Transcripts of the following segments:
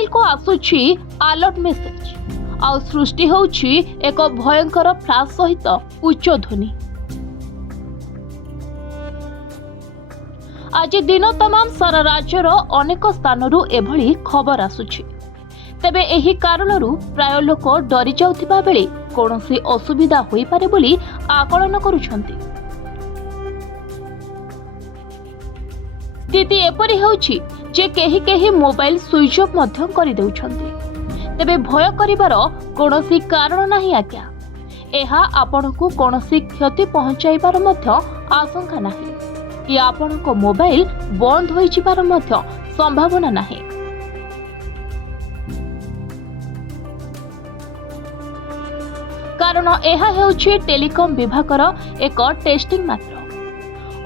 Mobile को आसुछि alert message आ सृष्टि होछि एक भयंकर फ्लैश सहित उच्च ध्वनि। आज दिन तमाम सारा राज्यर अनेक स्थानरू एभली खबर आसुछि। तेबे एही कारणरू प्राय लोक डरी जाउथिबा बेले कोनोसी असुविधा होई पारे बोली आकलन करुछन्ति। स्थिति एपरि होछि जे केही केही मोबाइल स्विच ऑफ मध्य करि देउछन्ति। तेबे भय करिवार कोनोसी कारण नाही आज्ञा। एहा आपनकु कोनोसी क्षति पहुंचाइबार मध्य आशंका नाही कि आपनको मोबाइल बंद होई जिबार मध्य संभावना नाही। कारण एहा हेउछि टेलिकॉम विभागर एक टेस्टिंग मात्र।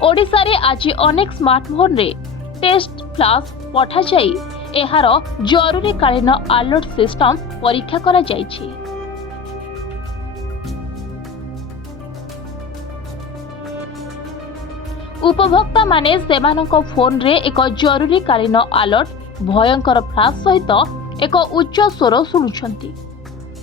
ओडिशा रे आज अनेक स्मार्टफोन रे टेस्ट फ्लैश पठा जाई एहार जरूरी कालीन अलर्ट सिस्टम परीक्षा करा जाइछि। उपभोक्ता माने सेमानक फोन रे एक जरूरी कालीन अलर्ट भयंकर फ्लैश सहित एक उच्च स्वर शुणुछंती।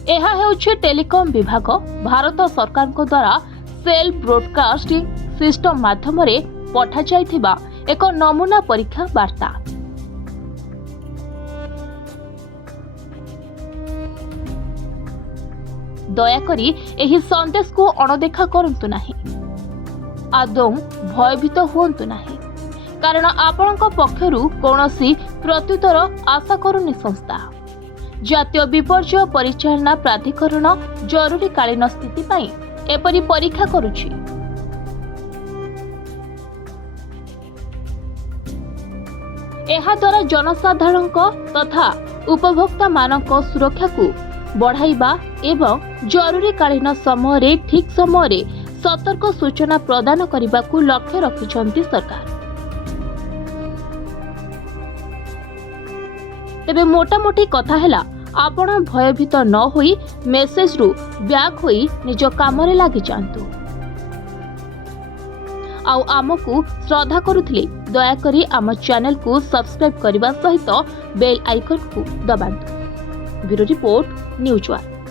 एहा हेउछि टेलिकॉम विभाग भारत सरकार को द्वारा सेल ब्रॉडकास्टिंग सिस्टम माध्यम रे पठा जाइथिबा एक नमूना परीक्षा वार्ता। दयाकरी एही संदेश को अणदेखा करंतु नाही। आदौ भयभीत हुअन्तु नाही, कारण आपणक पक्षरु कोनोसी प्रत्युत्तर आशा करुनी संस्था। जातीय विपर्यय परिचालना प्राधिकरण जरूरी कालीन स्थिति पाई एपरि परीक्षा करुछि। एहा द्वारा जनसाधारणक तथा उपभोक्ता मानक सुरक्षा को बढ़ाइबा एवं जरूरी कालीन समय रे ठीक समय रे सतर्क सूचना प्रदान करने को लक्ष्य रखिछंती सरकार। तेबे मोटामोटी कथा हैला आपण भयभीत न होई मेसेज रु बैक होई निज काम रे लागि जांतु। आउ आमको श्रद्धा करुथिले दया करी आम चैनल को सब्सक्राइब करने सहित बेल आइकन को दबांतु। Bureau report news 1।